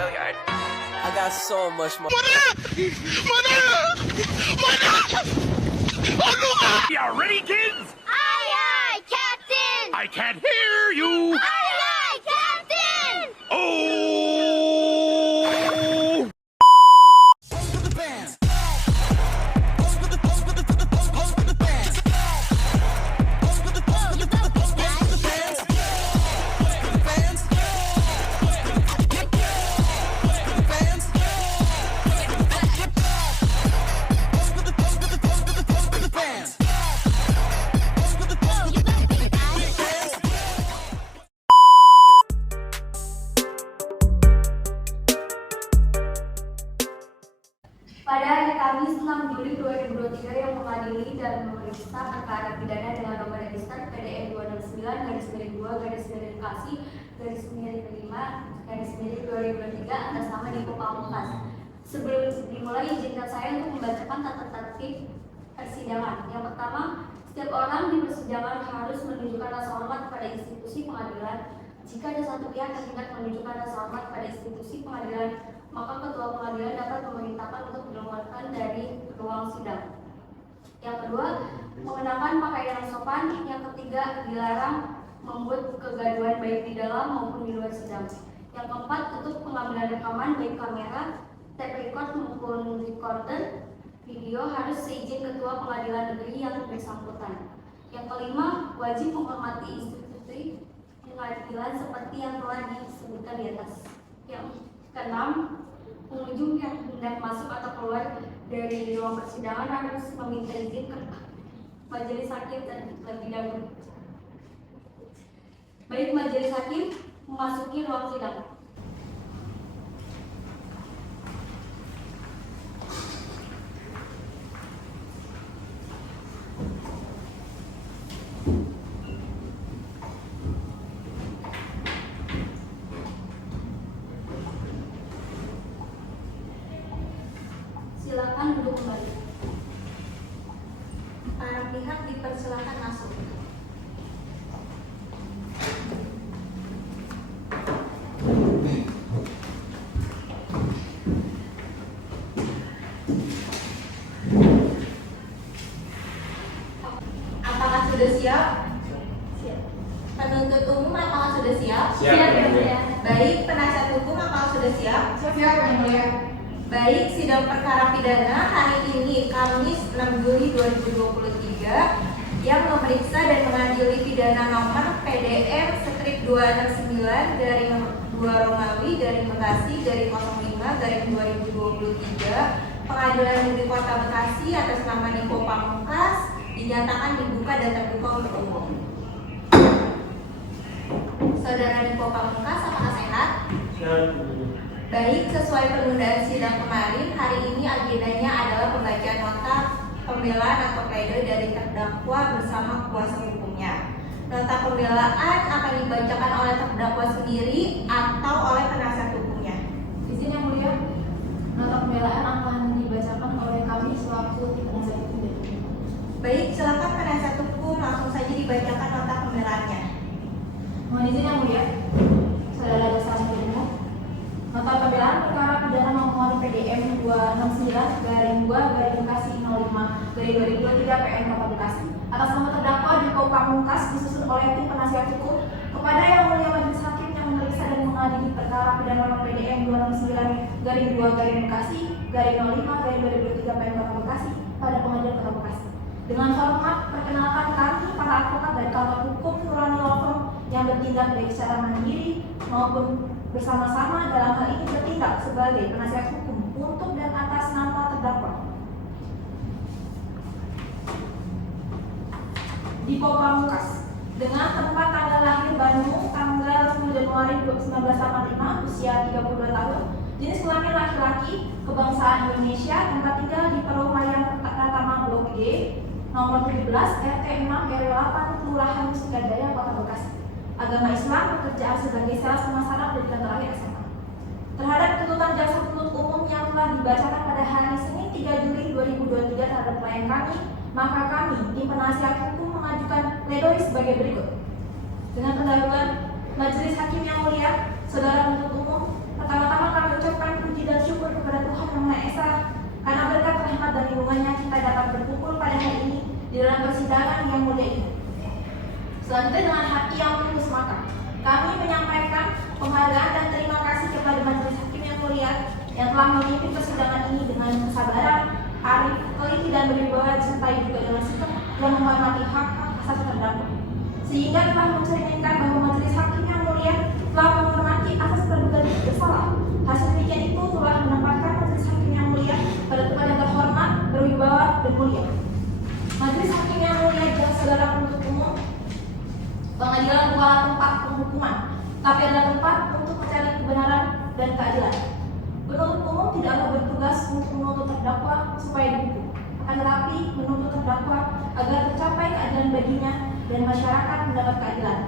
Hilliard. I got so much more. You ready, kids? Aye, aye, Captain! I can't hear you. Aye, aye, Captain! Oh! Pada hari Kamis 6 Juli 2023 yang mengadili dan memeriksa perkara pidana dengan nomor register PDN 269-2023 atas nama Niko Pamungkas. Sebelum dimulai, izinkan saya untuk membacakan tata tertib persidangan. Yang pertama, setiap orang di persidangan harus menunjukkan rasa hormat pada institusi pengadilan. Jika ada satu pihak yang tidak menunjukkan rasa hormat pada institusi pengadilan, maka ketua pengadilan dapat memerintahkan untuk dikeluarkan dari ruang sidang. Yang kedua, mengenakan pakaian yang sopan. Yang ketiga, dilarang membuat kegaduhan baik di dalam maupun di luar sidang. Yang keempat, untuk pengambilan rekaman baik kamera, tape record maupun recorder video harus seizin ketua pengadilan negeri yang bersangkutan. Yang kelima, wajib menghormati institusi pengadilan seperti yang telah disebutkan di atas. Yang keenam, pengunjung yang hendak masuk atau keluar dari ruang persidangan harus meminta izin ke majelis hakim terlebih dahulu. Baik majelis hakim memasuki ruang sidang. Silakan duduk kembali. Para pihak dipersilakan masuk. Apakah sudah siap? Siap. Penuntut umum apakah sudah siap? Siap, Yang Mulia. Baik, penasihat hukum apakah sudah siap? Siap, Yang Mulia. Baik, sidang perkara pidana hari ini Kamis 6 Juli 2023 yang memeriksa dan mengadili pidana nomor PDM strip 269 dari 2 Romawi dari Bekasi dari 05 dari 2023 Pengadilan Negeri Kota Bekasi atas nama Niko Pamungkas dinyatakan dibuka dan terbuka untuk umum. Saudara Niko Pamungkas, apakah sehat? Baik, sesuai penundaan sidang kemarin, hari ini agendanya adalah pembacaan nota pembelaan atau pledoi dari terdakwa bersama kuasa hukumnya. Nota pembelaan akan dibacakan oleh terdakwa sendiri atau oleh penasihat hukumnya. Izin Yang Mulia, nota pembelaan akan dibacakan oleh kami selaku tim penasihat hukum. Baik, silakan penasihat hukum langsung saja dibacakan nota pembelaannya. Mohon izin Yang Mulia, saudara jaksa penuntut umum. Nota pembelaan perkara pidana nomor PDM 269/2/Bekasi 05/2023 PN Kota Bekasi atas nama terdakwa Niko Pamungkas disusun oleh tim penasihat hukum kepada Yang Mulia Majelis Hakim yang memeriksa dan mengadili perkara pidana nomor PDM 269/2/Bekasi 05/2023 PN Kota Bekasi pada Pengadilan Kota Bekasi. Dengan hormat, perkenalkan kami para advokat dari kantor hukum Nurani Law Firm yang bertindak baik secara mandiri maupun bersama-sama dalam hal ini bertindak sebagai penasihat hukum untuk dan atas nama terdakwa Niko Pamungkas dengan tempat tanggal lahir Bandung tanggal 10 Januari 1985, usia 32 tahun, jenis kelamin laki-laki, kebangsaan Indonesia, tempat tinggal di Perumahan Pratama Blok G, nomor 17, RT 6 RW 8, Kelurahan Mustika Jaya, Kota Bekasi. Agama Islam, pekerjaan sebagai sales pemasaran dan terakhir SMA. Terhadap tuntutan jaksa penuntut umum yang telah dibacakan pada hari Senin 3 Juli 2023 terhadap klien kami, maka kami, tim penasihat hukum mengajukan pledoi sebagai berikut. Dengan pendahuluan Majelis Hakim yang Mulia, Saudara penuntut umum, pertama-tama kami kita dapat berkumpul pada hari ini di dalam persidangan yang mulia ini. Selanjutnya dengan hati yang tulus maka kami menyampaikan penghargaan dan terima kasih kepada Majelis Hakim yang mulia yang telah memimpin persidangan ini dengan kesabaran, arif, teliti dan berwibawa disertai juga dengan sikap yang menghormati hak-hak asasi terdakwa. Sehingga telah mencerminkan bahwa Majelis Hakim yang mulia telah menghormati asas terduga bersalah. Hasil demikian itu telah menempatkan Majelis Hakim yang mulia pada tempat yang terhormat, berwibawa dan mulia. Majelis Hakim yang mulia adalah segala penuntut umum. Pengadilan bukanlah tempat penghukuman, tapi adalah tempat untuk mencari kebenaran dan keadilan. Penuntut umum tidaklah bertugas untuk menuntut terdakwa supaya dihukum, akan tetapi menuntut terdakwa agar tercapai keadilan baginya dan masyarakat mendapat keadilan.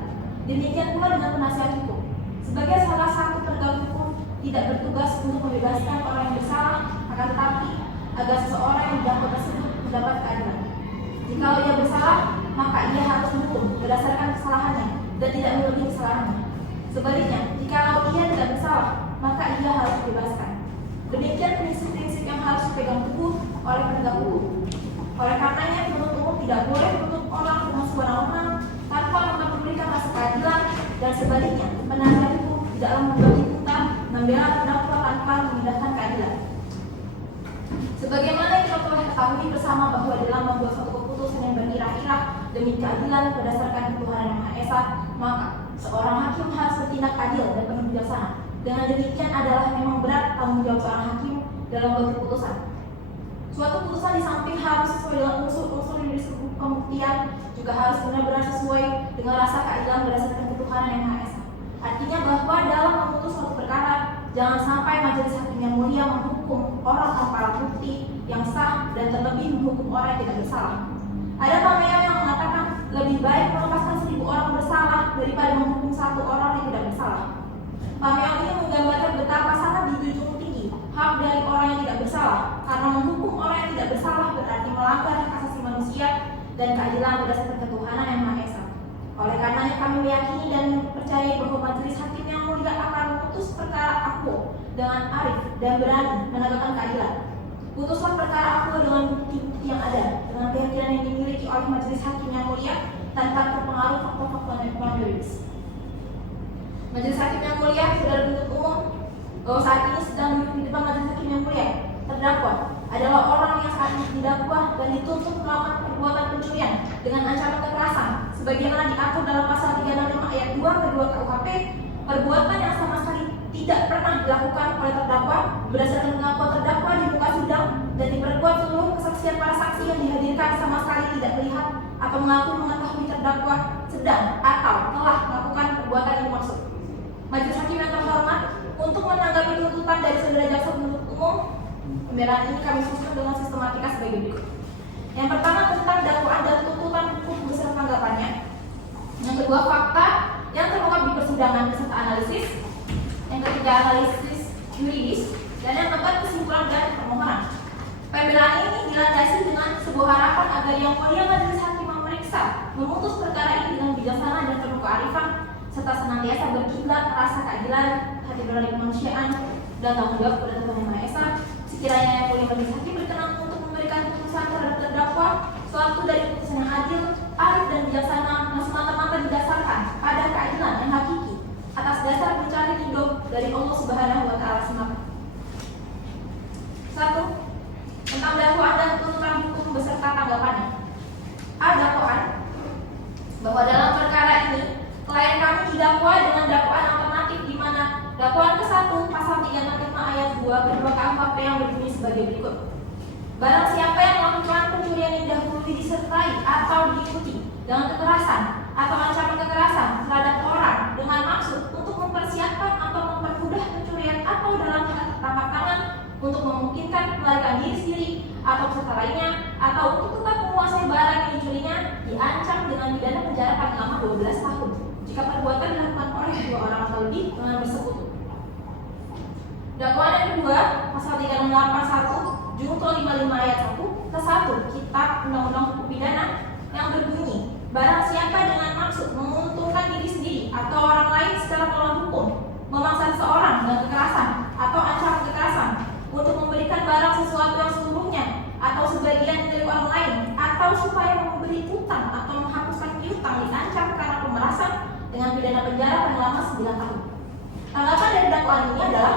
Demikian pula dengan penasihat hukum. Sebagai salah satu penegak hukum, tidak bertugas untuk membebaskan orang yang bersalah, akan tetapi agar seseorang yang didakwa tersebut mendapat keadilan. Jika ia bersalah, maka ia harus dihukum berdasarkan kesalahannya dan tidak melebihi kesalahannya. Sebaliknya, jika ia tidak bersalah, maka ia harus dibebaskan. Demikian prinsip-prinsip yang harus dipegang teguh oleh penegak hukum. Oleh karenanya, penuntut umum tidak boleh menuntut orang dengan sewenang-wenang tanpa memberikan rasa keadilan, dan sebaliknya, penasihat hukum tidaklah membagi hutang membela terdakwa tanpa memindahkan keadilan. Sebagaimana kita telah ketahui bersama bahwa dalam membuat suatu keputusan yang berirah-irah demi keadilan berdasarkan ketuhanan yang Maha Esa, maka seorang hakim harus bertindak adil dan penuh bijaksana. Dengan demikian adalah memang berat tanggung jawab seorang hakim dalam membuat keputusan. Suatu keputusan di samping harus sesuai dengan unsur-unsur yang disebut pembuktian, juga harus benar-benar sesuai dengan rasa keadilan berdasarkan ketuhanan yang Maha Esa. Artinya bahwa dalam memutus suatu perkara, jangan sampai majelis hakim yang mulia menghukum orang tanpa alat bukti yang sah dan terlebih menghukum orang yang tidak bersalah. Ada pameo yang mengatakan lebih baik melepaskan 1000 orang bersalah daripada menghukum 1 orang yang tidak bersalah. Pameo ini menggambarkan betapa sangat dijunjung tinggi hak dari orang yang tidak bersalah, karena menghukum orang yang tidak bersalah berarti melanggar hak asasi manusia dan keadilan berdasarkan ketuhanan yang Maha Esa. Oleh karenanya kami meyakini dan percaya bahwa majelis hakim yang mulia akan memutus perkara aku dengan arif dan berani menegakkan keadilan. Putuslah perkara aku dengan bukti-bukti yang ada, dengan keyakinan yang dimiliki oleh majelis hakim yang mulia tanpa terpengaruh faktor-faktor non yuridis. Majelis hakim yang mulia, saudara penuntut umum, bahwa saat ini sedang duduk di depan majelis hakim yang mulia, terdakwa adalah orang yang saat ini didakwa dan dituntut melakukan perbuatan pencurian dengan ancaman kekerasan sebagaimana diatur dalam pasal 365 ayat 2 kedua KUHP. Perbuatan yang sama sekali tidak pernah dilakukan oleh terdakwa berdasarkan pengakuan terdakwa di muka sidang dan diperkuat seluruh kesaksian para saksi yang dihadirkan sama sekali tidak melihat atau mengaku mengetahui terdakwa sedang atau telah melakukan perbuatan yang dimaksud. Majelis hakim yang terhormat, untuk menanggapi tuntutan dari saudara jaksa penuntut umum, pembelaan ini kami susun dengan sistematika sebagai berikut. Yang pertama tentang dakwaan dan tuntutan hukum beserta tanggapannya. Yang kedua fakta yang terungkap di persidangan beserta analisis. Yang ketiga analisis yuridis, dan yang keempat kesimpulan dan permohonan. Pembelaan ini dilandasi dengan sebuah harapan agar yang mulia majelis hakim memeriksa memutus perkara ini dengan bijaksana dan penuh kearifan serta senantiasa berkiblat rasa keadilan, hati nurani kemanusiaan, dan tanggung jawab kepada Tuhan Yang Maha Esa. Sekiranya yang mulia majelis hakim berkenan untuk memberikan putusan terhadap terdakwa suatu dari putusan yang adil, arif dan bijaksana yang semata-mata didasarkan pada keadilan yang hakiki atas dasar mencari ridho dari Allah Subhanahu wa Ta'ala semata. 1. Tentang dakwaan dan tuntutan hukum beserta tanggapannya. A. Dakwaan bahwa dalam perkara ini klien kami didakwa dengan dakwaan alternatif di mana dakwaan ke-1 pasal 365 ayat 2 kedua KUHP yang berbunyi sebagai berikut. Barang siapa yang melakukan pencurian yang dahului disertai atau diikuti dengan kekerasan atau ancaman kekerasan terhadap orang dengan maksud untuk mempersiapkan atau mempermudah pencurian atau dalam hal tangkap tangan untuk memungkinkan melarikan diri sendiri atau peserta lainnya atau untuk tetap menguasai barang yang dicurinya diancam dengan pidana penjara paling lama 12 tahun jika perbuatan dilakukan oleh 2 orang atau lebih dengan bersekutu. Dakwaan yang kedua pasal 381 Junto 55 ayat 1 ke-1 Kitab Undang-Undang Hukum Pidana yang berbunyi, barang siapa dengan maksud menguntungkan diri sendiri atau orang lain secara melawan hukum, memaksa seseorang dengan kekerasan atau ancaman kekerasan untuk memberikan barang sesuatu yang seluruhnya atau sebagian dari orang lain atau supaya memberi utang atau menghapuskan piutang diancam karena pemerasan dengan pidana penjara paling lama 9 tahun. Tanggapan dari dakwaan ini adalah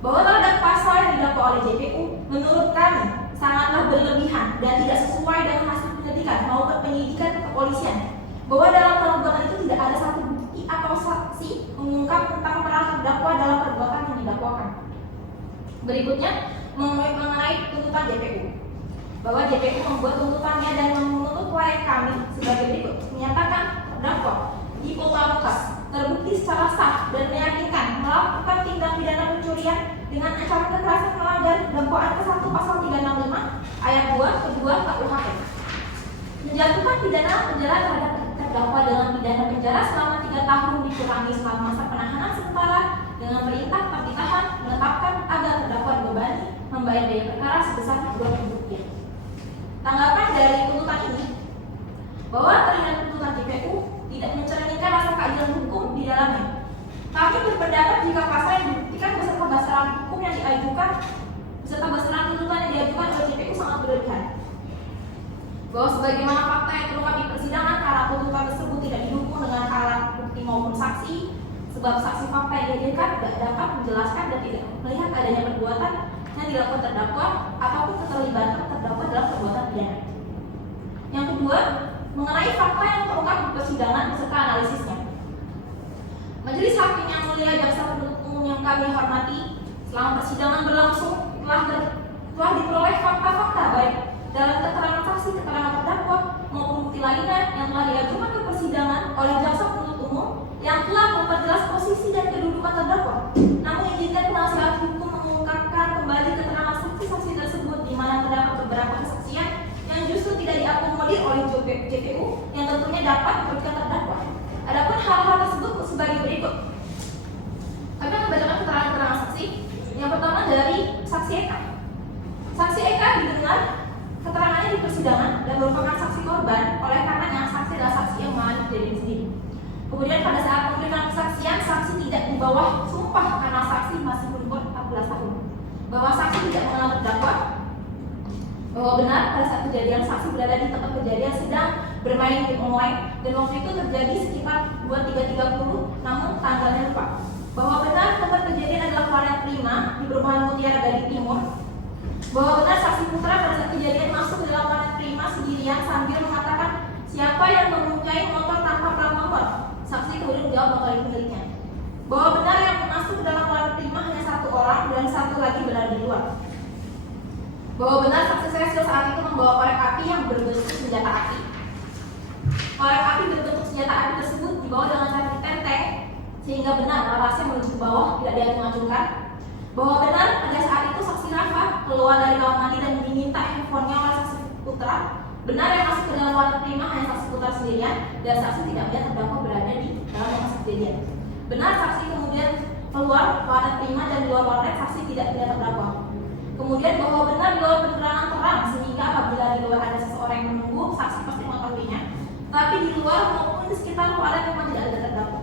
bahwa terhadap pasal yang didakwa oleh JPU menurut kami sangatlah berlebihan dan tidak sesuai dengan hasil penyelidikan maupun penyidikan kepolisian, bahwa dalam perbuatan itu tidak ada satu bukti atau saksi mengungkap tentang peran terdakwa dalam perbuatan yang didakwakan. Berikutnya mengenai tuntutan JPU, bahwa JPU membuat tuntutannya dan menuntut klien kami sebagai berikut: menyatakan terdakwa Dipo Pamungkas terbukti secara sah dan meyakinkan melakukan tindak pidana pencurian dengan ancaman kekerasan melanggar dakwaan ke-1 pasal 365 ayat 2 kedua KUHP, menjatuhkan pidana penjara terhadap terdakwa dengan pidana penjara selama 3 tahun dikurangi selama masa penahanan sementara dengan perintah ditahan, menetapkan agar terdakwa dibebani membayar biaya perkara sebesar 20 rupiah. Tanggapan dari tuntutan ini, bahwa terhadap tuntutan JPU tidak mencerminkan rasa keadilan hukum di dalamnya. Kami berpendapat jika pasal yang dibuktikan beserta basaran hukum yang diajukan beserta basaran tuntutan yang diajukan oleh JPU sangat berlebihan. Bahwa sebagaimana fakta yang terungkap di persidangan, karena tuntutan tersebut tidak didukung dengan alat bukti maupun saksi, sebab saksi fakta yang dihadirkan tidak dapat menjelaskan dan tidak melihat adanya perbuatan yang dilakukan terdakwa ataupun keterlibatan terdakwa dalam perbuatan pidana. Yang kedua, mengenai fakta yang terungkap di persidangan beserta analisisnya. Majelis Hakim yang mulia jaksa penuntut umum yang kami hormati, selama persidangan berlangsung telah diperoleh fakta-fakta baik dalam keterangan saksi, keterangan terdakwa maupun bukti lainnya yang telah diajukan ke persidangan oleh jaksa penuntut umum yang telah memperjelas posisi dan kedudukan terdakwa. Namun izinkan penasihat hukum mengungkapkan kembali keterangan saksi-saksi tersebut di mana terdapat beberapa kesaksian yang justru tidak diakomodir oleh JPU yang tentunya dapat merugikan terdakwa. Adapun hal-hal tersebut sebagai berikut. Kami akan membacakan keterangan saksi. Yang pertama dari saksi Eka. Saksi Eka didengar keterangannya di persidangan dan merupakan saksi korban, oleh karenanya saksi adalah saksi yang mengalami kejadian sendiri. Kemudian pada saat memberikan kesaksian, saksi tidak di bawah sumpah karena saksi masih berumur 14 tahun. Bahwa saksi tidak mengenal terdakwa, bahwa benar pada saat kejadian saksi berada di tempat kejadian sedang bermain game online dan waktu itu terjadi sekitar 23.30, namun tanggalnya lupa. Bahwa benar tempat kejadian adalah Warna Prima di perumahan Mutiara Gading Timur. Bahwa benar saksi Putra pada saat kejadian masuk ke dalam Warna Prima sendirian sambil mengatakan siapa yang mempunyai motor tanpa plat nomor. Saksi kemudian menjawab motor itu miliknya. Bahwa benar yang masuk ke dalam Warna Prima hanya 1 orang dan 1 lagi berada di luar. Bahwa benar saksi Cecil saat itu membawa korek api yang berbentuk senjata api. Korek api berbentuk senjata api tersebut dibawa dengan cara ditenteng sehingga benar larasnya menuju ke bawah, tidak diacung-acungkan. Bahwa benar pada saat itu saksi Rafa keluar dari kamar mandi dan diminta handphonenya oleh saksi Putra. Benar yang masuk ke dalam Warna Prima hanya saksi Putra sendirian dan saksi tidak melihat terdakwa berada di dalam lokasi kejadian. Benar saksi kemudian keluar Warna Prima dan di luar warnet saksi tidak melihat terdakwa. Kemudian bahwa benar di luar penerangan terang sehingga apabila di luar ada seseorang yang menunggu, saksi pasti mengetahuinya. Tapi di luar maupun di sekitar warnet memang tidak ada terdakwa.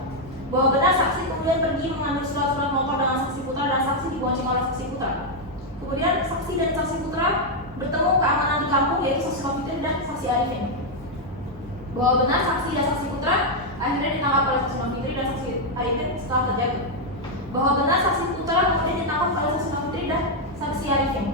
Bahwa benar saksi kemudian pergi mengambil surat-surat motor dengan saksi Putra dan saksi dibonceng oleh saksi Putra. Kemudian saksi dan saksi Putra bertemu keamanan di kampung yaitu saksi Novitri dan saksi Arifin. Bahwa benar saksi dan saksi Putra akhirnya ditangkap oleh saksi Novitri dan saksi Arifin setelah terjatuh. Bahwa benar saksi Putra kemudian ditangkap oleh saksi Novitri dan saksi Arifin.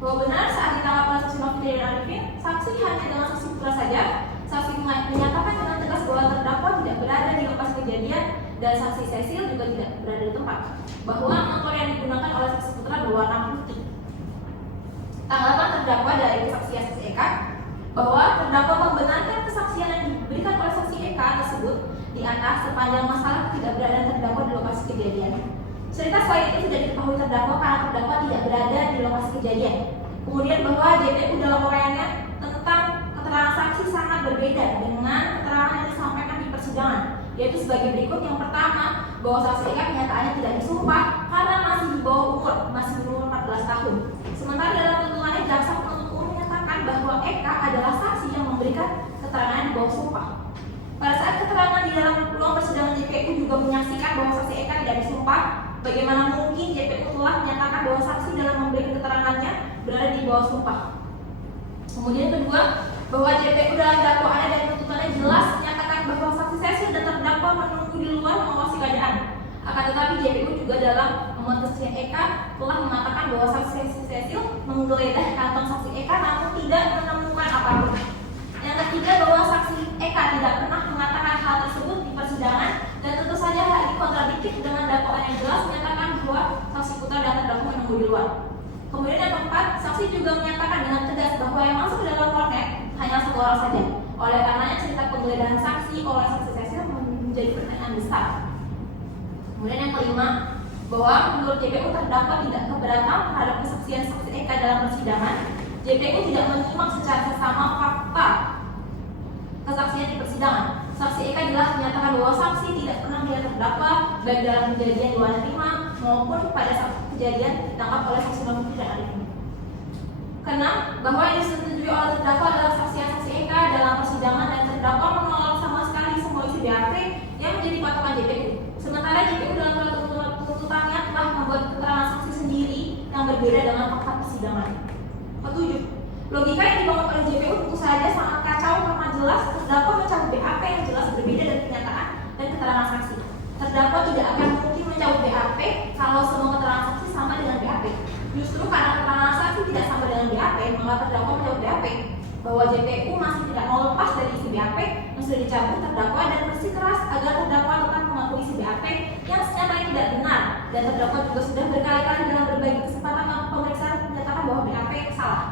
Bahwa benar saat ditangkap oleh saksi Novitri dan Arifin, saksi hanya dengan saksi Putra saja. Saksi menyatakan dengan tegas bahwa terdakwa tidak berada di lokasi kejadian dan saksi Cecil juga tidak berada di tempat. Bahwa motor yang digunakan oleh saksi Putra berwarna putih. Tanggapan terdakwa dari kesaksian saksi Eka, bahwa terdakwa membenarkan kesaksian yang diberikan oleh saksi Eka tersebut di atas sepanjang masalah tidak berada terdakwa di lokasi kejadian. Cerita selain itu tidak diketahui terdakwa karena terdakwa tidak berada di lokasi kejadian. Kemudian bahwa JPU dalam uraiannya tentang keterangan saksi sangat berbeda dengan keterangan yang disampaikan di persidangan, yaitu sebagai berikut. Yang pertama, bahwa saksi Eka kenyataannya tidak disumpah karena masih di bawah umur, masih berumur 14 tahun. Sementara dalam tuntutannya jaksa penuntut umum menyatakan bahwa Eka adalah saksi yang memberikan keterangan di bawah sumpah. Pada saat keterangan di dalam ruang persidangan JPU juga menyaksikan bahwa saksi Eka tidak disumpah. Bagaimana mungkin JPU telah menyatakan bahwa saksi dalam memberikan keterangannya berada di bawah sumpah? Kemudian kedua, bahwa JPU dalam dakwaannya dan tuntutannya jelas menyatakan bahwa saksi Cecil dan terdakwa menunggu di luar mengawasi keadaan. Akan tetapi JPU juga dalam memutuskan Eka telah mengatakan bahwa saksi Cecil menggeledah kantong saksi Eka namun tidak menemukan apapun. Yang ketiga, bahwa saksi Eka tidak pernah mengatakan hal tersebut di persidangan dan tentu saja hal ini kontradiktif dengan dakwaan yang jelas menyatakan bahwa saksi Putra dan terdakwa menunggu di luar. Kemudian yang keempat, saksi juga menyatakan dengan tegas bahwa yang masuk ke dalam warnet hanya satu orang saja. Oleh karenanya cerita penggeledahan saksi oleh saksi Cecil menjadi pertanyaan besar. Kemudian yang kelima, bahwa menurut JPU terdakwa tidak keberatan terhadap kesaksian saksi Eka dalam persidangan. JPU tidak menyimak secara seksama fakta kesaksian di persidangan. Saksi Eka jelas menyatakan bahwa saksi tidak pernah melihat terdakwa baik dalam kejadian di warnet 5 maupun pada saat kejadian ditangkap oleh saksi Nofri dan Arifin. Keenam, bahwa yang disetujui oleh terdakwa adalah kesaksian saksi Eka dalam persidangan dan terdakwa menolak sama sekali semua isi BAP yang menjadi patokan JPU. Sementara JPU dalam surat tuntutannya telah membuat keterangan saksi sendiri yang berbeda dengan fakta persidangan. Ketujuh, logika yang dibangun oleh JPU tentu saja sangat kacau karena jelas terdakwa mencabut BAP yang jelas berbeda dari kenyataan dan keterangan saksi. Terdakwa tidak akan mungkin mencabut BAP kalau semua keterangan saksi sama dengan BAP. Justru karena keterangan saksi tidak sama dengan BAP, maka terdakwa mencabut BAP. Bahwa JPU masih tidak mau lepas dari isi BAP yang sudah dicabut terdakwa dan bersikeras agar terdakwa tetap mengakui isi BAP yang senyatanya tidak benar, dan terdakwa juga sudah berkali-kali dalam berbagai kesempatan pemeriksaan menyatakan bahwa BAP salah.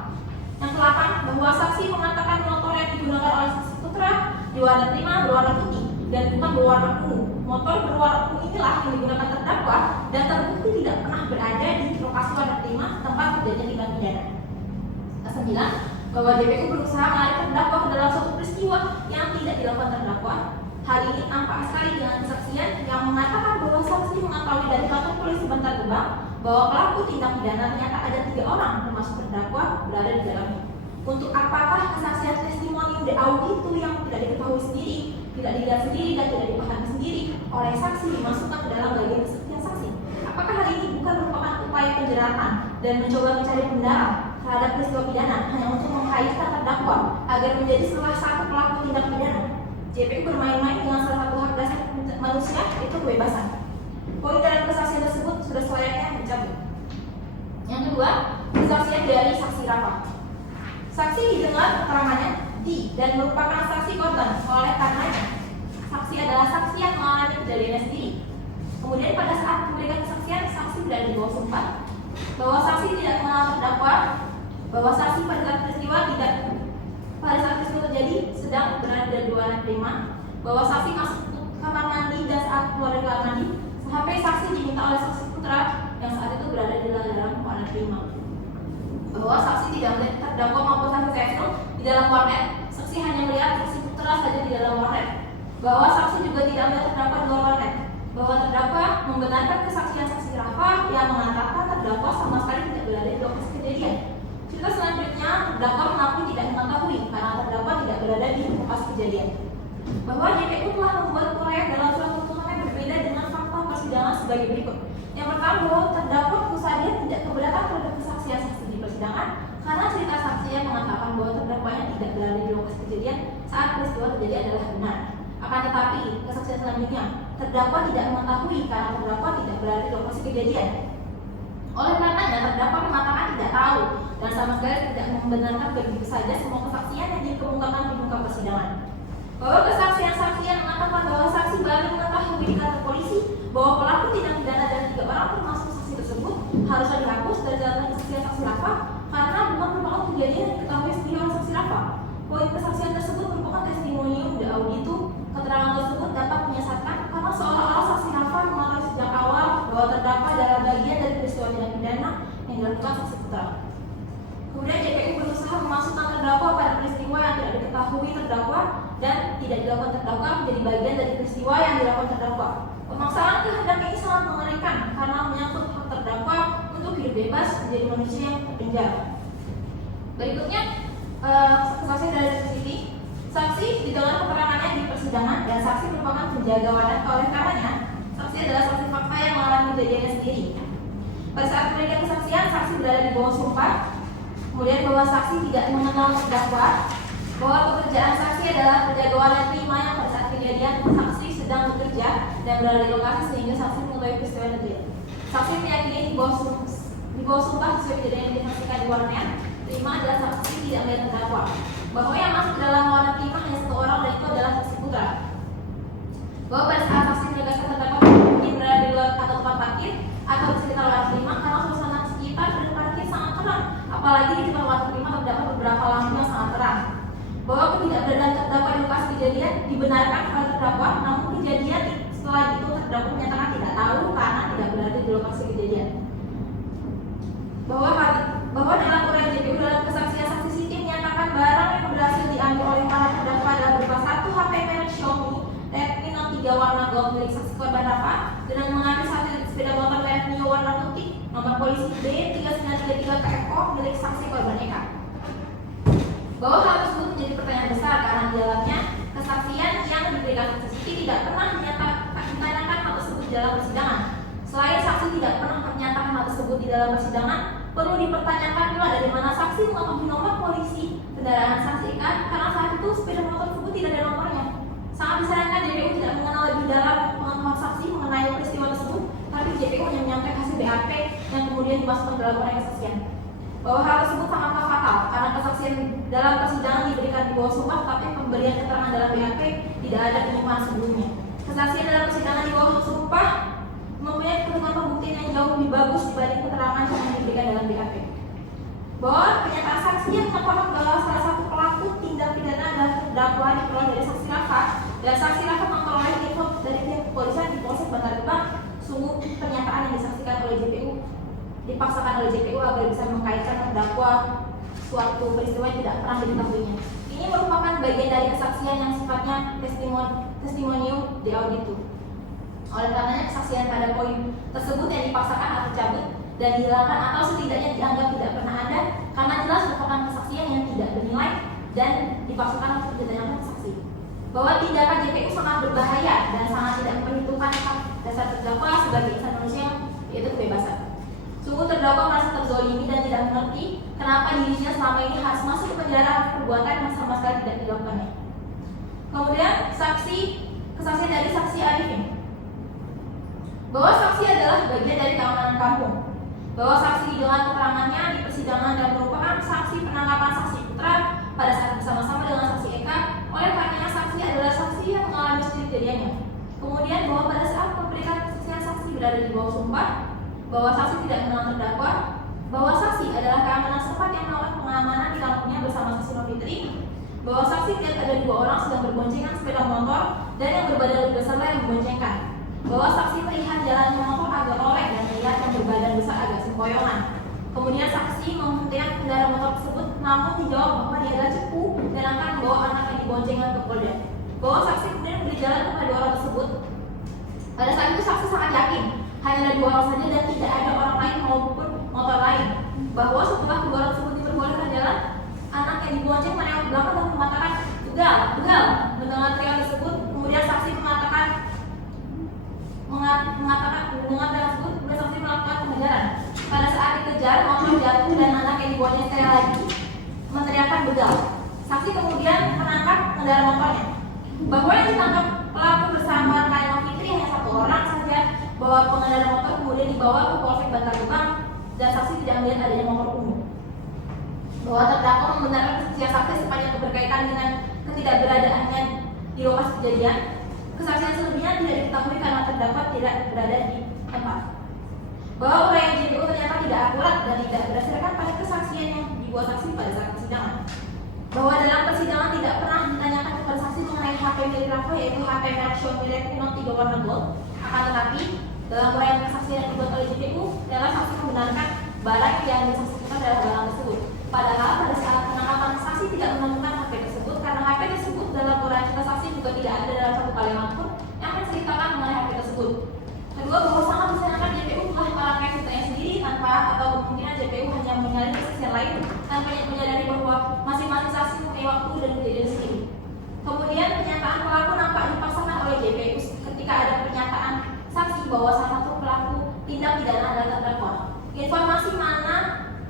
Yang ke-8, bahwa saksi mengatakan motor yang digunakan oleh saksi Putra di warnet 5 berwarna putih dan bukan berwarna ungu. Motor berwarna ungu inilah yang digunakan terdakwa dan terbukti tidak pernah berada di lokasi warnet 5 tempat kejadian tindak pidana. Ke-9, bahwa JPU berusaha menarik terdakwa ke dalam suatu peristiwa yang tidak dilakukan terdakwa. Hal ini nampak sekali dengan kesaksian yang mengatakan bahwa saksi mengetahui dari kantor polisi Bantar Gebang bahwa pelaku tindak pidana ternyata ada 3 orang termasuk terdakwa berada di dalamnya. Untuk apakah kesaksian testimonium de audito yang tidak diketahui sendiri, tidak dilihat sendiri dan tidak dipahami sendiri oleh saksi dimasukkan ke dalam bagian kesaksian saksi? Apakah hal ini bukan merupakan upaya penjeratan dan mencoba mencari pembenaran terhadap peristiwa pidana hanya untuk mengkaitkan terdakwa agar menjadi salah satu pelaku tindak pidana? JPU bermain-main dengan salah satu hak dasar manusia, itu kebebasan. Poin dalam kesaksian tersebut sudah selayaknya dicabut. Yang kedua, kesaksian dari saksi Rafa. Saksi didengar keterangannya dan merupakan saksi korban. Oleh karenanya, saksi adalah saksi yang mengalami kejadiannya sendiri. Kemudian pada saat memberikan kesaksian, saksi berada di bawah sumpah bahwa saksi tidak mengenal terdakwa, bahwa saksi pada saat peristiwa terjadi sedang berada di ruangan prima, bahwa saksi masuk ke kamar mandi dan saat keluar dari kamar mandi, sampai saksi diminta oleh saksi Putra yang saat itu berada di dalam ruangan prima. Bahwa saksi tidak melihat terdakwa maupun saksi Cecil di dalam warnet, saksi hanya melihat saksi Putra saja di dalam warnet. Bahwa saksi juga tidak melihat terdakwa di luar warnet. Bahwa terdakwa membenarkan kesaksian saksi Rafa yang mengatakan terdakwa sama sekali tidak berada di lokasi kejadian. Cerita selanjutnya, terdakwa mengaku tidak mengetahui karena terdakwa tidak berada di lokasi kejadian. Bahwa JPU telah membuat proyek dalam surat tuntutan yang berbeda dengan fakta persidangan sebagai berikut. Yang pertama, bahwa terdakwa tentu saja tidak keberatan terhadap kesaksian saksi di persidangan karena cerita saksi yang mengatakan bahwa terdakwanya tidak berada di lokasi kejadian saat peristiwa terjadi adalah benar. Akan tetapi, kesaksian selanjutnya, terdakwa tidak mengetahui karena terdakwa tidak berada di lokasi kejadian. Oleh karenanya, terdakwa mengatakan tidak tahu dan sama sekali tidak membenarkan begitu saja semua kesaksian yang dikemukakan di muka persidangan. Bahwa kesaksian saksi yang mengatakan bahwa saksi baru mengetahui di kantor polisi bahwa pelaku tindak pidana dan 3 orang termasuk saksi tersebut harusnya dihapus dari catatan kesaksian saksi Rafa karena bukan merupakan kejadian yang diketahui sendiri oleh saksi Rafa. Poin kesaksian tersebut merupakan testimonium de audito. Keterangan tersebut dapat menyesatkan karena seolah-olah saksi Rafa mengetahui sejak awal bahwa terdakwa adalah bagian dari peristiwa tindak pidana yang dilakukan saksi Putra. Kemudian JPU berusaha memasukkan terdakwa pada peristiwa yang tidak diketahui terdakwa dan tidak dilakukan terdakwa menjadi bagian dari peristiwa yang dilakukan terdakwa. Pemaksaan kehendak ini sangat mengerikan karena menyangkut hak terdakwa untuk hidup bebas menjadi manusia yang terpenjara. Berikutnya, kesaksian dari CCTV. Saksi didengar keterangannya di persidangan dan saksi merupakan penjaga wadah. Oleh karenanya, saksi adalah saksi fakta yang mengalami kejadiannya sendiri. Pada saat memberikan kesaksian, saksi berada di bawah sumpah. Kemudian bahwa saksi tidak mengenal terdakwa, bahwa pekerjaan saksi adalah penjagaan prima yang pada saat kejadian saksi sedang bekerja dan berada di lokasi sehingga saksi mengetahui peristiwa yang terjadi. Saksi meyakini di bawah sumpah sesuai kejadian yang disaksikan di warna prima adalah saksi tidak melihat terdakwa, bahwa yang masuk dalam warna prima hanya satu orang dan itu adalah saksi putra. Bahwa pada saat saksi menegaskan terdakwa mungkin berada di luar atau tempat parkir atau di sekitar warna prima karena suasana sekitar dan parkir sangat terang, apalagi di depan warna prima terdapat beberapa lampu yang sangat terang. Bahwa ketidakberadaan terdakwa di lokasi kejadian dibenarkan oleh terdakwa, namun kejadian setelah itu terdakwa menyatakan tidak tahu karena tidak berada di lokasi kejadian. Bahwa dalam uraian JPU dalam kesaksian saksi Siti menyatakan barang yang berhasil diambil oleh para terdakwa adalah berupa satu HP merek Xiaomi Redmi Note 3 warna gold milik saksi korban Rafa dan mengambil satu sepeda motor merek Mio warna putih nomor polisi B3933 KFO milik saksi korban Eka. Bahwa hal tersebut menjadi pertanyaan besar karena di dalamnya kesaksian yang diberikan saksi Siti tidak pernah ditanyakan hal tersebut di dalam persidangan. Selain saksi tidak pernah menyatakan hal tersebut di dalam persidangan, perlu dipertanyakan pula dari mana saksi mengetahui nomor polisi kendaraan saksi Eka karena saat itu sepeda motor tersebut tidak ada nomornya. Sangat disayangkan JPU tidak mengenal lebih dalam pengetahuan saksi mengenai peristiwa tersebut, tapi JPU hanya menyampaikan hasil BAP yang kemudian dimasukkan dalam uraian kesaksian. Bahwa hal tersebut sangatlah fatal karena kesaksian dalam persidangan diberikan di bawah sumpah, tapi pemberian keterangan dalam BAP tidak ada penyimpanan sebelumnya. Kesaksian dalam persidangan di bawah sumpah mempunyai keterangan pembuktian yang jauh lebih bagus dibanding keterangan yang diberikan dalam BAP. Bahwa pernyataan saksi yang mengatakan bahwa salah satu pelaku tindak pidana adalah terdakwa diperoleh dari saksi Rafa dan saksi Rafa memperoleh info dari pihak kepolisian di Polsek Bantar Gebang. Sungguh pernyataan yang disaksikan oleh JPU dipaksakan oleh JPU agar bisa mengkaitkan terdakwa suatu peristiwa yang tidak pernah diketahuinya. Ini merupakan bagian dari kesaksian yang sifatnya testimonium de auditu. Oleh karenanya kesaksian pada poin tersebut yang dipaksakan atau cabut dan dihilangkan atau setidaknya dianggap tidak pernah ada karena jelas merupakan kesaksian yang tidak bernilai dan dipaksakan untuk ditanyakan saksi. Bahwa tindakan JPU sangat berbahaya dan sangat tidak memperhitungkan hak dasar terdakwa sebagai insan manusia, yaitu kebebasan. Sungguh terdakwa merasa terzolimi dan tidak mengerti kenapa dirinya selama ini harus masuk ke penjara perbuatan yang sama sekali tidak dilakukannya. Kemudian kesaksian dari saksi Arifin. Bahwa saksi adalah bagian dari keamanan kampung. Bahwa saksi dengan keterangannya di persidangan dan merupakan saksi penangkapan saksi Putra pada saat bersama-sama dengan saksi Eka. Oleh karenanya saksi adalah saksi yang mengalami sendiri kejadiannya. Kemudian bahwa pada saat memberikan kesaksian saksi berada di bawah sumpah, bahwa saksi tidak mengenal terdakwa, bahwa saksi adalah keamanan setempat yang melakukan pengamanan di kampungnya bersama saksi Novitri, bahwa saksi lihat ada dua orang sedang berboncengan sepeda motor dan yang berbadan lebih besar yang memboncengkan, bahwa saksi melihat jalan motor agak oleng dan melihat yang berbadan besar agak sempoyongan. Kemudian saksi menghentikan kendaraan motor tersebut namun dijawab bahwa dia adalah cepu dan akan membawa anaknya diboncengkan ke Polda. Bahwa saksi kemudian berjalan kepada dua orang tersebut. Pada saat itu saksi sangat yakin hanya ada dua orang saja dan tidak ada orang lain maupun motor lain. Bahwa setelah kedua orang tersebut diperbolehkan jalan, anak yang dibonceng menengok ke belakang dan mengatakan begal. Mendengar teriakan tersebut, kemudian saksi mengatakan mendengar teriakan tersebut, kemudian saksi melakukan pengejaran. Pada saat dikejar, motor jatuh dan anak yang dibonceng sekali lagi meneriakkan begal. Saksi kemudian menangkap pengendara motornya. Bahwa yang ditangkap pelaku bersama Kak Fitri hanya satu orang saja. Bahwa pengendara motor kemudian dibawa ke Polsek Bantar Gebang dan saksi tidak melihat adanya motor umum. Bahwa terdakwa membenarkan kesaksian saksi sepanjang berkaitan dengan ketidakberadaannya di lokasi kejadian. Kesaksian selebihnya tidak diketahui karena terdakwa tidak berada di tempat. Bahwa uraian JPU ternyata tidak akurat dan tidak berdasarkan pada kesaksian yang dibuat saksi pada saat persidangan. Bahwa dalam persidangan tidak pernah ditanyakan kepada saksi mengenai HP milik Rafa, yaitu HP merek Xiaomi Redmi Note 3 warna gold. Akan tetapi dalam uraian kesaksian yang dibuat oleh JPU adalah saksi membenarkan barang yang disaksikan adalah barang tersebut. Padahal pada saat penangkapan saksi tidak menemukan HP tersebut karena HP tersebut dalam uraian saksi juga tidak ada dalam satu kalimat pun yang menceritakan mengenai HP tersebut. Kedua, bahwa sangat disayangkan JPU telah merangkai ceritanya sendiri tanpa atau kemungkinan JPU hanya menyalin kesaksian lain tanpa menyadari bahwa masing-masing saksi mempunyai waktu dan kejadian sendiri. Kemudian pernyataan pelaku nampak dipaksakan oleh JPU ketika ada pernyataan saksi bahwa salah satu pelaku tindak pidana adalah terdakwa. Informasi mana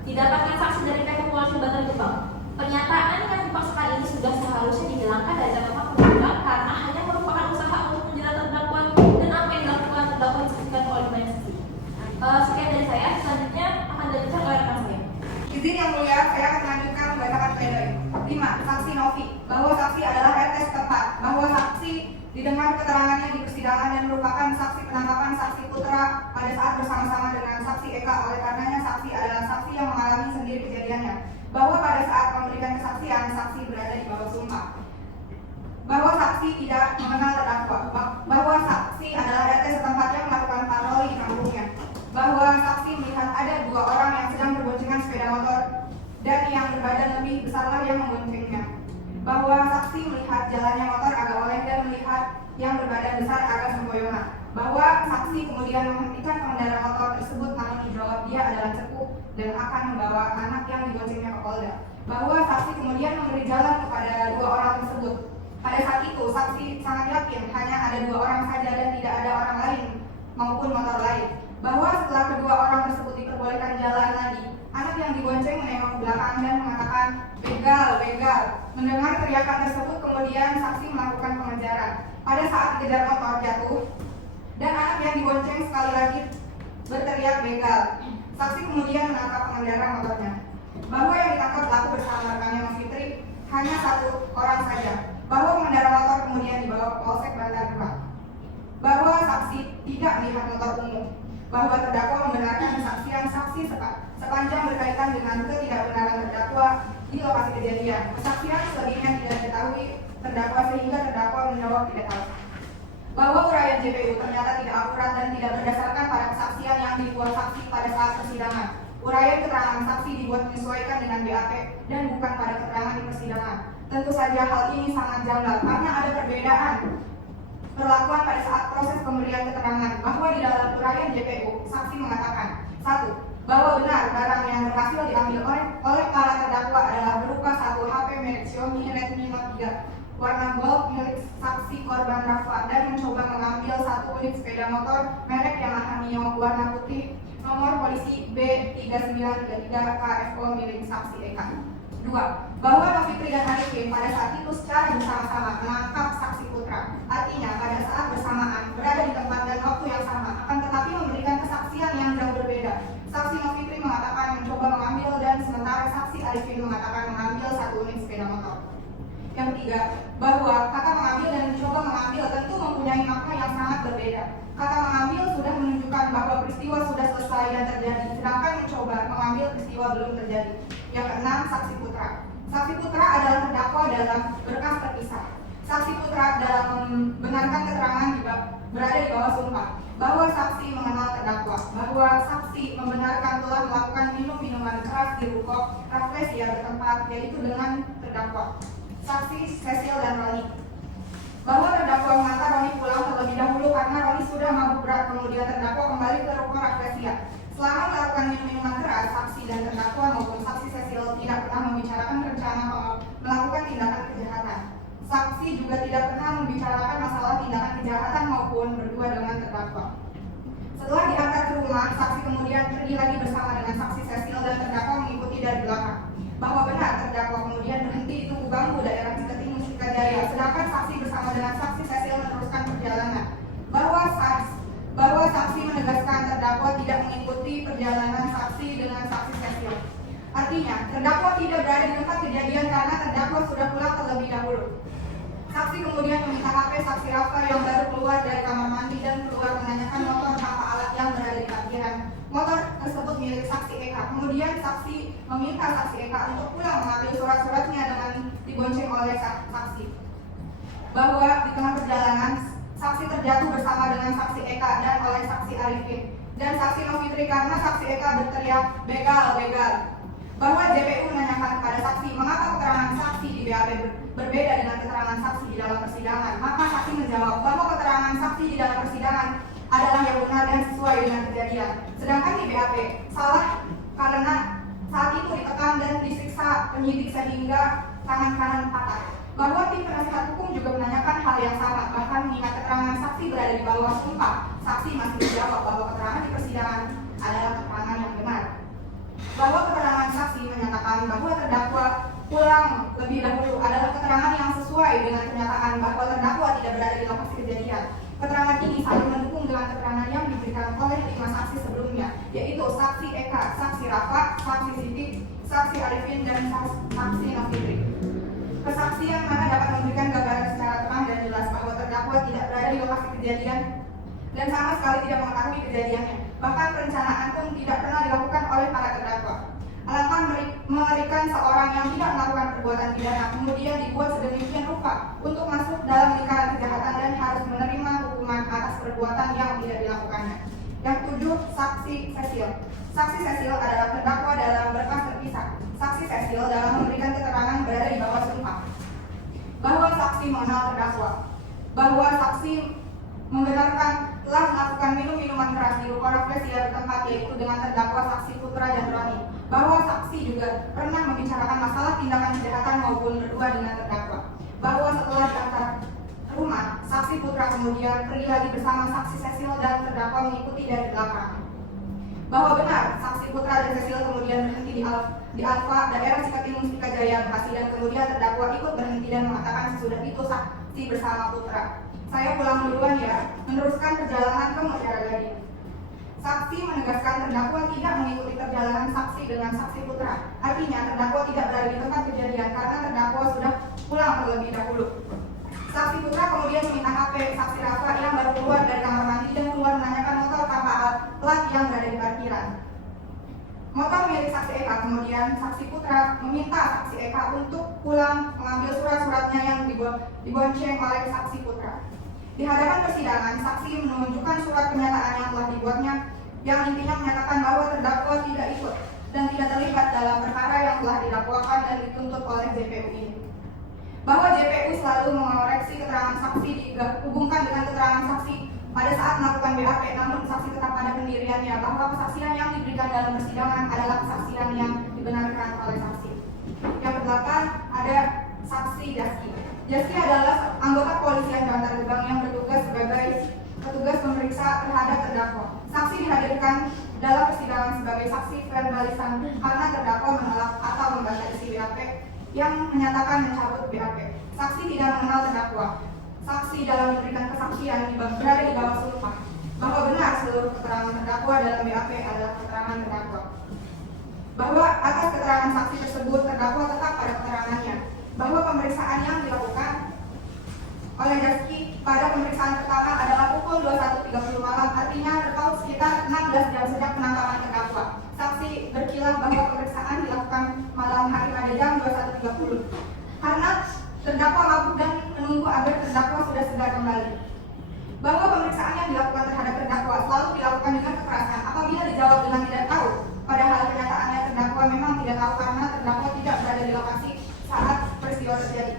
Didapatkan saksi dari pihak kepolisian Bantar Gebang. Pernyataan yang dipaksakan ini sudah seharusnya dihilangkan dari catatan persidangan karena hanya merupakan usaha untuk menjerat terdakwa dan apa yang dilakukan terdakwa disaksikan oleh banyak saksi. Sekian dari saya, selanjutnya akan dilanjutkan oleh rekan saya. Izin yang mulia, saya akan melanjutkan membacakan pledoi. 5. Saksi Novi, bahwa saksi adalah RT setempat, bahwa saksi didengar keterangannya di persidangan dan merupakan saksi penangkapan saksi Putra pada saat bersama-sama dengan saksi Eka, oleh karenanya saksi adalah saksi yang mengalami sendiri kejadiannya, bahwa pada saat memberikan kesaksian saksi berada di bawah sumpah, bahwa saksi tidak mengenal terdakwa, bahwa saksi adalah RT setempat yang melakukan patroli di kampungnya, bahwa saksi melihat ada 2 orang yang sedang berboncengan sepeda motor dan yang berbadan lebih besarlah yang memboncengnya, bahwa saksi melihat jalannya motor agak oleng dan melihat yang berbadan besar agak sempoyongan, bahwa saksi kemudian menghentikan pengendara motor tersebut namun dijawab dia adalah cepu dan akan membawa anak yang diboncengnya ke Polda, bahwa saksi kemudian memberi jalan kepada 2 orang tersebut. Pada saat itu saksi sangat yakin hanya ada 2 orang saja dan tidak ada orang lain maupun motor lain, bahwa setelah kedua orang tersebut diperbolehkan jalan lagi, anak yang dibonceng menengok ke belakang dan mengatakan begal, begal. Mendengar teriakan tersebut kemudian saksi melakukan pengejaran. Pada saat dikejar motor jatuh dan anak yang dibonceng sekali lagi berteriak begal, saksi kemudian menangkap pengendara motornya, bahwa yang ditangkap pelaku bersama rekannya Mas Fitri hanya 1 orang saja, bahwa pengendara motor kemudian dibawa ke Polsek Bantar Gebang, bahwa saksi tidak melihat motor umum, bahwa terdakwa membenarkan kesaksian saksi sepanjang berkaitan dengan ketidakbenaran terdakwa di lokasi kejadian. Kesaksian selebihnya tidak diketahui terdakwa sehingga terdakwa menjawab tidak tahu. Bahwa uraian JPU ternyata tidak akurat dan tidak berdasarkan pada kesaksian yang dibuat saksi pada saat persidangan. Uraian keterangan saksi dibuat menyesuaikan dengan BAP dan bukan pada keterangan di persidangan. Tentu saja hal ini sangat janggal karena ada perbedaan perlakuan pada saat proses pemberian keterangan, bahwa di dalam uraian JPU saksi mengatakan 1. Bahwa benar barang yang berhasil diambil oleh para terdakwa adalah berupa 1 HP merek Xiaomi Redmi Note 3 warna gold milik saksi korban Rafa dan mencoba mengambil 1 unit sepeda motor merek Yamaha Mio warna putih nomor polisi B3933 KFO milik saksi Eka. 2. Bahwa Novitri dan Arifin pada saat itu secara bersama-sama menangkap saksi Putra, artinya pada saat bersamaan berada di tempat dan waktu yang sama, akan tetapi memberikan kesaksian yang jauh berbeda. Saksi Novitri mengatakan mencoba mengambil dan sementara saksi Arifin mengatakan mengambil 1 unit sepeda motor. Yang 3, bahwa kata mengambil dan mencoba mengambil tentu mempunyai makna yang sangat berbeda. Kata mengambil sudah menunjukkan bahwa peristiwa sudah selesai dan terjadi, sedangkan mencoba mengambil peristiwa belum terjadi. Yang 6, saksi Putra. Saksi Putra adalah terdakwa dalam berkas terpisah. Saksi Putra dalam membenarkan keterangan berada di bawah sumpah, bahwa saksi mengenal terdakwa, bahwa saksi membenarkan telah melakukan minuman keras di ruko Rafflesia bertempat, yaitu dengan terdakwa saksi Cecil dan Roni, bahwa terdakwa mengantar Roni pulang terlebih dahulu karena Roni sudah mabuk berat, kemudian terdakwa kembali ke ruko Rafflesia. Selama melakukan minuman keras, saksi dan terdakwa maupun saksi Cecil tidak pernah membicarakan rencana melakukan tindakan kejahatan. Saksi juga tidak pernah membicarakan masalah tindakan kejahatan maupun berdua dengan terdakwa. Setelah diantar ke rumah, saksi kemudian pergi lagi bersama dengan saksi Cecil dan terdakwa mengikuti dari belakang. Bahwa benar terdakwa kemudian berhenti di Tugu Bambu daerah Ciketingus Sukajaya, sedangkan saksi bersama dengan saksi Cecil meneruskan perjalanan. Bahwa saksi menegaskan terdakwa tidak mengikuti perjalanan saksi dengan saksi Cecil. Artinya, terdakwa tidak berada di tempat kejadian karena terdakwa sudah pulang terlebih dahulu. Saksi kemudian meminta HP saksi Rafa yang baru keluar dari kamar mandi dan keluar menanyakan motor tanpa alat yang berada di parkiran. Motor tersebut milik saksi Eka. Kemudian saksi meminta saksi Eka untuk pulang mengambil surat-suratnya dengan dibonceng oleh saksi. Bahwa di tengah perjalanan saksi terjatuh bersama dengan saksi Eka dan oleh saksi Arifin dan saksi Novitri karena saksi Eka berteriak begal, begal. Bahwa JPU menanyakan kepada saksi mengapa keterangan saksi di BAP berbeda dengan keterangan saksi di dalam persidangan, maka saksi menjawab bahwa keterangan saksi di dalam persidangan adalah yang benar dan sesuai dengan kejadian, sedangkan di BAP salah karena saat itu ditekan dan disiksa penyidik sehingga tangan kanan patah. Bahwa tim penasihat hukum juga menanyakan hal yang sama, bahkan mengingat keterangan saksi berada di bawah sumpah, saksi masih menjawab bahwa keterangan di persidangan adalah keterangan yang benar. Bahwa keterangan persidangan bahwa terdakwa pulang lebih dahulu adalah keterangan yang sesuai dengan kenyataan bahwa terdakwa tidak berada di lokasi kejadian. Keterangan ini saling mendukung dengan keterangan yang diberikan oleh 5 saksi sebelumnya, yaitu saksi Eka, saksi Rafa, saksi Siti, saksi Arifin, dan saksi Nofitri. Kesaksian mana dapat memberikan gambaran secara terang dan jelas bahwa terdakwa tidak berada di lokasi kejadian dan sama sekali tidak mengetahui kejadiannya. Bahkan perencanaan pun tidak pernah dilakukan oleh para terdakwa. Alangkah mengerikan seorang yang tidak melakukan perbuatan pidana kemudian dibuat sedemikian rupa untuk masuk dalam lingkaran kejahatan dan harus menerima hukuman atas perbuatan yang tidak dilakukannya. Yang 7, saksi Cecil. Saksi Cecil adalah terdakwa dalam berkas terpisah. Saksi Cecil dalam memberikan keterangan berada di bawah sumpah bahwa saksi mengenal terdakwa, bahwa saksi membenarkan telah melakukan minuman keras di rumah refleksi tempat, yaitu dengan terdakwa saksi Putra dan Roni, bahwa saksi juga pernah membicarakan masalah tindakan kejahatan maupun berdua dengan terdakwa, bahwa setelah diantar rumah, saksi Putra kemudian pergi lagi bersama saksi Cecil dan terdakwa mengikuti dari belakang, bahwa benar saksi Putra dan Cecil kemudian berhenti di Alfa, daerah Cikatimus, Cikajaya, Bekasi, dan kemudian terdakwa ikut berhenti dan mengatakan sesudah itu saksi bersama Putra, "Saya pulang duluan ya," meneruskan perjalanan ke Mutiara Gading. Saksi menegaskan terdakwa tidak mengikuti perjalanan saksi dengan saksi Putra. Artinya terdakwa tidak berada di tempat kejadian karena terdakwa sudah pulang terlebih dahulu. Saksi Putra kemudian meminta HP saksi Rafa yang baru keluar dari kamar mandi dan keluar menanyakan motor tanpa alat plat yang berada di parkiran. Motor milik saksi Eka. Kemudian saksi Putra meminta saksi Eka untuk pulang mengambil surat-suratnya yang dibonceng oleh saksi Putra. Di hadapan persidangan, saksi menunjukkan surat pernyataan yang telah dibuatnya, yang intinya menyatakan bahwa terdakwa tidak ikut dan tidak terlibat dalam perkara yang telah didakwakan dan dituntut oleh JPU ini. Bahwa JPU selalu mengoreksi keterangan saksi dihubungkan dengan keterangan saksi pada saat melakukan BAP, namun saksi tetap pada pendiriannya bahwa kesaksian yang diberikan dalam persidangan adalah kesaksian yang dibenarkan oleh saksi. Yang kedelapan, ada saksi Jaski. Jaski adalah anggota kepolisian Bantar Gebang yang bertugas sebagai petugas pemeriksa terhadap terdakwa. Saksi dihadirkan dalam persidangan sebagai saksi verbalisan karena terdakwa menolak atau membantah isi BAP yang menyatakan mencabut BAP. Saksi tidak mengenal terdakwa. Saksi dalam memberikan kesaksian berada di bawah sumpah bahwa benar seluruh keterangan terdakwa dalam BAP adalah keterangan terdakwa. Bahwa atas keterangan saksi tersebut terdakwa tetap pada keterangannya. Bahwa pemeriksaan yang dilakukan oleh Jaski pada pemeriksaan pertama adalah pukul 21.30 malam, artinya terpaut sekitar 16 jam sejak penangkapan terdakwa. Saksi berkilah bahwa pemeriksaan dilakukan malam hari pada jam 21.30 karena terdakwa mabuk dan menunggu agar terdakwa sudah segar kembali. Bahwa pemeriksaan yang dilakukan terhadap terdakwa selalu dilakukan dengan kekerasan apabila dijawab dengan tidak tahu, padahal kenyataannya terdakwa memang tidak tahu karena terdakwa tidak berada di lokasi saat peristiwa terjadi.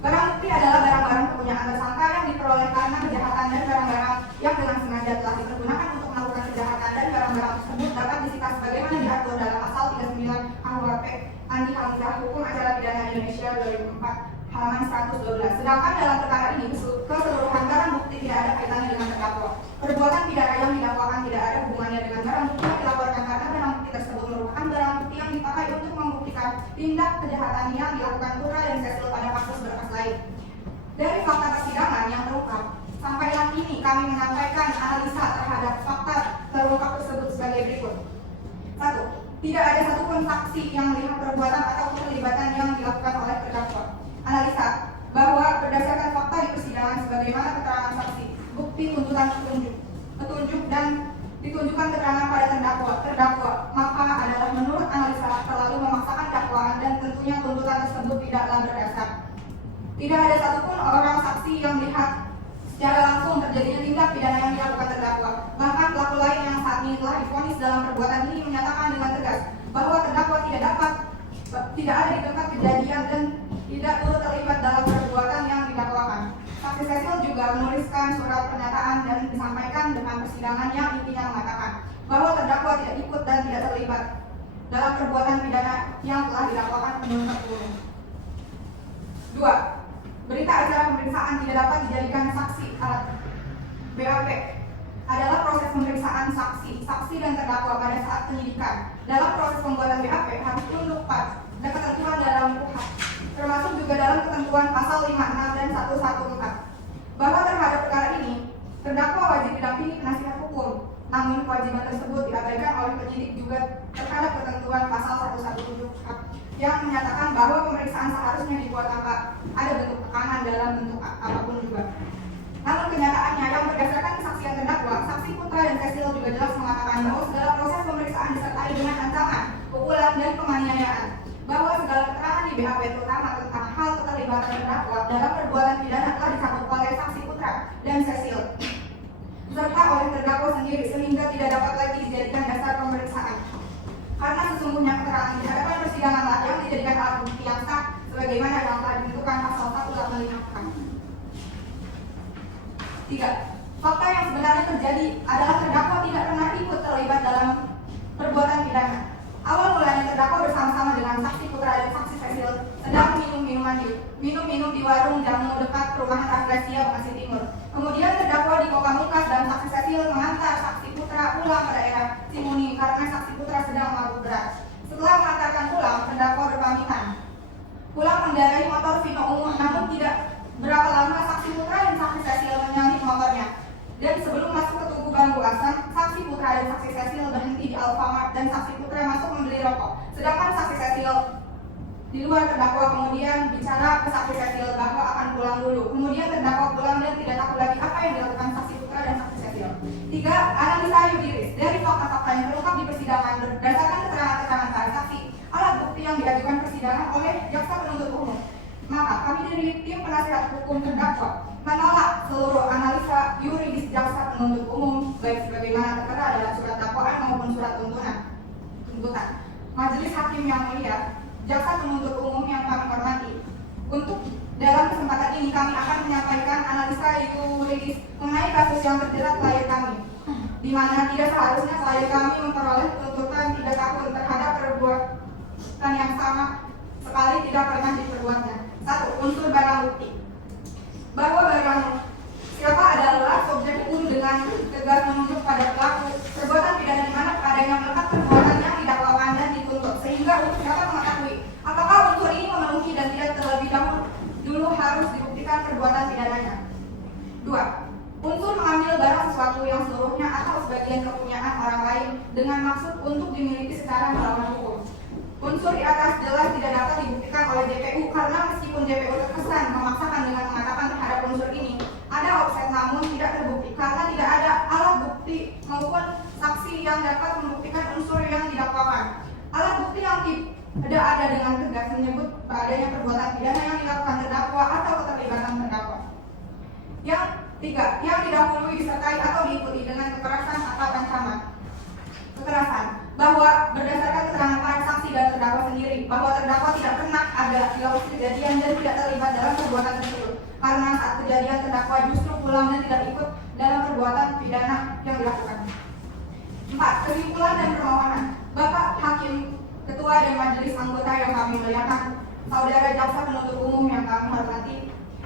Barang bukti adalah barang-barang kepunyaan tersangka yang diperoleh karena kejahatan dan barang-barang yang dengan sengaja telah dipergunakan untuk melakukan kejahatan, dan barang-barang tersebut dapat disita sebagaimana diatur dalam pasal 39 KUHP Andi Hamzah Hukum Acara Pidana Indonesia 2004 halaman 112. Sedangkan dalam perkara ini keseluruhan barang bukti tidak ada kaitannya dengan terdakwa. Perbuatan pidana yang didakwakan tidak ada hubungannya dengan barang bukti yang dilaporkan karena barang bukti tersebut merupakan barang bukti yang dipakai untuk membuktikan tindak kejahatan yang dilakukan Putra dan Cecil pada kasus berkas lain. Dari fakta persidangan yang terungkap, sampailah kini kami menyampaikan analisa terhadap fakta terungkap tersebut sebagai berikut. 1. Tidak ada satupun saksi yang melihat perbuatan atau keterlibatan yang dilakukan oleh terdakwa. Analisa bahwa berdasarkan fakta di persidangan sebagaimana keterangan saksi, bukti, tuntutan, petunjuk dan ditunjukkan keterangan pada terdakwa, maka adalah menurut analisa terlalu memaksakan dakwaan dan tentunya tuntutan tersebut tidaklah berdasar. Tidak ada satupun orang saksi yang melihat secara langsung terjadinya tindak pidana yang dilakukan terdakwa. Bahkan pelaku lain yang saat ini telah divonis dalam perbuatan ini menyatakan dengan tegas bahwa terdakwa tidak ada di tempat kejadian dan tidak turut terlibat dalam perbuatan yang didakwakan. Saksi Cecil juga menuliskan surat pernyataan dan disampaikan dengan persidangan yang intinya mengatakan bahwa terdakwa tidak ikut dan tidak terlibat dalam perbuatan pidana yang telah didakwakan penuntut umum. 2. Berita acara pemeriksaan tidak dapat dijadikan saksi alat. BAP adalah proses pemeriksaan pemeriksaan saksi dan terdakwa pada saat penyidikan dalam proses pembuatan BAP harus tunduk pada ketentuan dalam KUHP, termasuk juga dalam ketentuan pasal 56 dan 114. Bahwa terhadap perkara ini, terdakwa wajib didampingi penasihat hukum, namun kewajiban tersebut diabaikan oleh penyidik juga terhadap ketentuan pasal 117 KUHP yang menyatakan bahwa pemeriksaan seharusnya dibuat tanpa ada bentuk tekanan dalam bentuk apapun juga. Namun kenyataannya yang berdasarkan kesaksian terdakwa, saksi Putra dan Cecil juga jelas mengatakan bahwa segala proses pemeriksaan disertai dengan ancaman, pukulan, dan penganiayaan. Bahwa segala keterangan di BAP terutama tentang hal keterlibatan terdakwa dalam perbuatan pidana telah dicabut oleh saksi Putra dan Cecil serta oleh terdakwa sendiri sehingga tidak dapat lagi dijadikan dasar pemeriksaan. Karena sesungguhnya keterangan di hadapan persidanganlah yang dijadikan alat bukti yang sah sebagaimana yang telah ditentukan pasal 185. 3. Fakta yang sebenarnya terjadi adalah terdakwa tidak pernah ikut terlibat dalam perbuatan pidana. Awal mulanya terdakwa bersama-sama dengan saksi Putra dan saksi Cecil sedang minum di warung jamu dekat perumahan Rafflesia, Bekasi Timur. Kemudian terdakwa di Kokamukas dan saksi Cecil mengantar saksi Putra pulang ke daerah Simuni karena saksi Putra sedang mabuk berat. Setelah mengantarkan pulang, terdakwa berpamitan pulang mengendarai motor Vino umum, namun tidak berapa lama saksi Putra dan saksi Cecil menyalip motornya. Dan sebelum masuk ke Tugu Bambu Asem, saksi Putra dan saksi Cecil berhenti di Alfamart dan saksi Putra masuk membeli rokok. Sedangkan saksi Cecil di luar terdakwa kemudian bicara ke saksi Cecil bahwa akan pulang dulu. Kemudian terdakwa pulang dan tidak tahu lagi apa yang dilakukan saksi Putra dan saksi Cecil. 3. Analisa empiris dari fakta-fakta yang terungkap di persidangan berdasarkan keterangan-keterangan para saksi, alat bukti yang diajukan persidangan oleh jaksa penuntut umum. Maka kami dari tim penasihat hukum terdakwa menolak seluruh analisa yuridis jaksa penuntut umum baik sebagaimana tertera dalam surat dakwaan maupun surat tuntutan. Majelis Hakim yang mulia, jaksa penuntut umum yang kami hormati, untuk dalam kesempatan ini kami akan menyampaikan analisa yuridis mengenai kasus yang terjerat klien kami, di mana tidak seharusnya klien kami memperoleh tuntutan 3 tahun terhadap perbuatan yang sama sekali tidak pernah diperbuatnya. 1. Unsur barang bukti. Bahwa barang siapa adalah subjek hukum dengan tegas menunjuk pada pelaku perbuatan pidana di mana padanya melekat perbuatan yang didakwakan dan dituntut, sehingga untuk dapat mengetahui apakah unsur ini memenuhi dan tidak terlebih dulu harus dibuktikan perbuatan pidananya. 2. Unsur mengambil barang sesuatu yang seluruhnya atau sebagian kepunyaan orang lain dengan maksud untuk dimiliki secara melawan hukum. Unsur di atas jelas tidak dapat dibuktikan oleh JPU karena meskipun JPU terkesan memaksakan dengan mengatakan terhadap unsur ini ada offset, namun tidak terbukti karena tidak ada alat bukti maupun saksi yang dapat membuktikan unsur yang didakwakan. Alat bukti yang tidak ada dengan tegas menyebut adanya perbuatan pidana yang dilakukan terdakwa atau keterlibatan terdakwa. Yang 3. Yang didahului disertai atau diikuti dengan kekerasan atau ancaman. Kekerasan bahwa berdasarkan keterangan para saksi dan terdakwa sendiri bahwa terdakwa tidak pernah ada di lokasi kejadian dan tidak terlibat dalam perbuatan tersebut karena saat kejadian terdakwa justru pulang dan tidak ikut dalam perbuatan pidana yang dilakukan. 4. Kesimpulan dan permohonan. Bapak Hakim, Ketua dan Majelis Anggota yang kami muliakan, Saudara Jaksa Penuntut Umum yang kami hormati,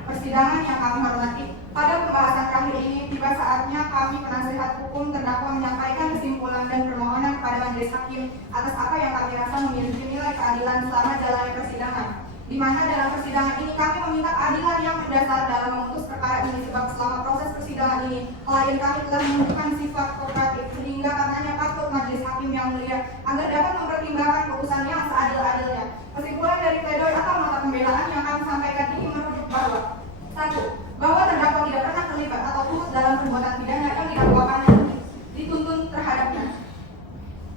persidangan yang kami hormati, pada pembahasan terakhir ini tiba saatnya kami penasihat hukum terdakwa menyampaikan kesimpulan dan permohonan kepada Majelis Hakim atas apa yang kami rasa memiliki nilai keadilan selama jalannya persidangan. Di mana dalam persidangan ini kami meminta keadilan yang berdasar dalam memutus perkara ini sebab selama proses persidangan ini klien kami telah menunjukkan sifat kooperatif sehingga karenanya patut Majelis Hakim yang mulia agar dapat mempertimbangkan putusan yang seadil-adilnya. Kesimpulan dari pledoi atau nota pembelaan yang kami sampaikan ini merujuk bahwa 1. Bahwa terdakwa tidak pernah terlibat atau turut dalam perbuatan pidana yang didakwakan dan dituntun terhadapnya.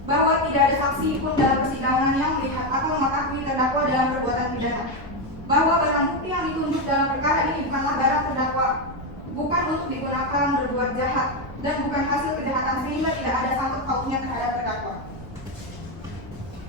Bahwa tidak ada saksi pun dalam persidangan yang melihat atau mengetahui terdakwa dalam perbuatan pidana. Bahwa barang bukti yang ditunjuk dalam perkara ini bukanlah barang terdakwa, bukan untuk digunakan berbuat jahat dan bukan hasil kejahatan sehingga tidak ada sangkut pautnya terhadap terdakwa.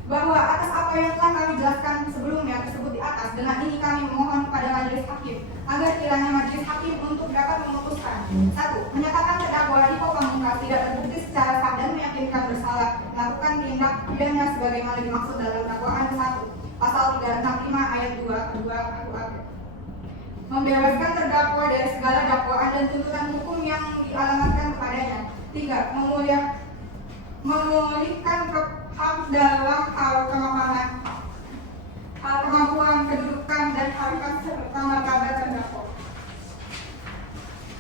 Bahwa atas apa yang telah kami jelaskan sebelumnya tersebut di atas, dengan ini kami memohon kepada Majelis Hakim agar kiranya Majelis Hakim untuk dapat memutuskan 1. Menyatakan terdakwa di Pamungkas tidak terbukti secara sah dan meyakinkan bersalah melakukan tindak pidana sebagaimana dimaksud dalam dakwaan 1 pasal 365 ayat 2 KUHP. Membebaskan terdakwa dari segala dakwaan dan tuntutan hukum yang dialamatkan kepadanya. 3. Memulihkan hak dalam hal kemapanan, hal kemampuan, kedudukan, dan harkat serta martabat terdakwa.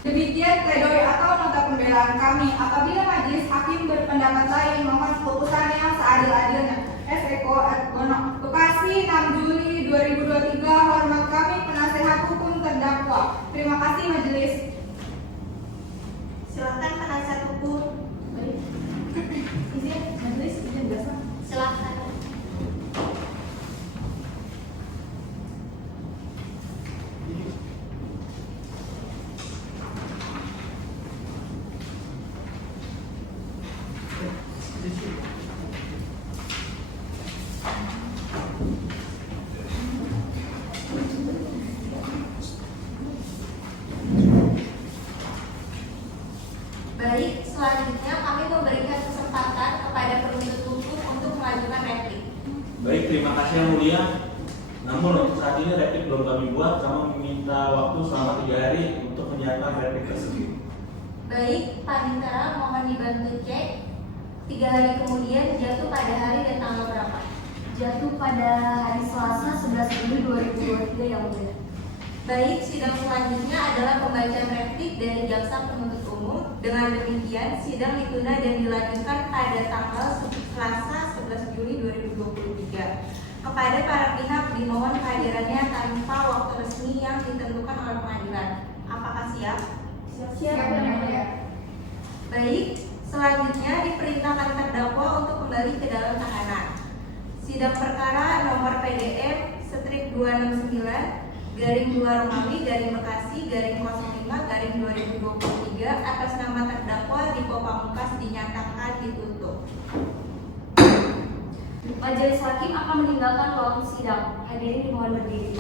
Demikian pledoi atau nota pembelaan kami. Apabila majelis hakim berpendapat lain, mohon putusannya seadil-adilnya. S. Eko Gono, Bekasi, 6 Juli 2023. Hormat kami, penasehat hukum terdakwa. Terima kasih majelis. Silakan penasihat hukum. Izin majelis, izin biasa. Silakan. Baik, selanjutnya kami memberikan kesempatan kepada penuntut umum untuk mengajukan replik. Baik, terima kasih yang mulia. Namun untuk saat ini replik belum kami buat, kami meminta waktu selama 3 hari untuk menyiapkan replik tersebut. Baik, Panitera mohon dibantu cek. 3 hari kemudian jatuh pada hari dan tanggal berapa? Jatuh pada hari Selasa 11 Juli 2023 yang mulia. Baik, sidang selanjutnya adalah pembacaan replik dari jaksa penuntut umum. Dengan demikian, sidang ditunda dan dilanjutkan pada tanggal Selasa 11 Juli 2023. Kepada para pihak dimohon kehadirannya tanpa waktu resmi yang ditentukan oleh pengadilan. Apakah siap? Siap, Yang Mulia. Baik, selanjutnya diperintahkan terdakwa untuk kembali ke dalam tahanan. Sidang perkara nomor PDM strip 269 garing 2 Romawi garing Bekasi garing 05 garing 2023 atas nama terdakwa Diko Pamungkas dinyatakan ditutup. Majelis hakim akan meninggalkan ruang sidang. Hadirin dimohon berdiri.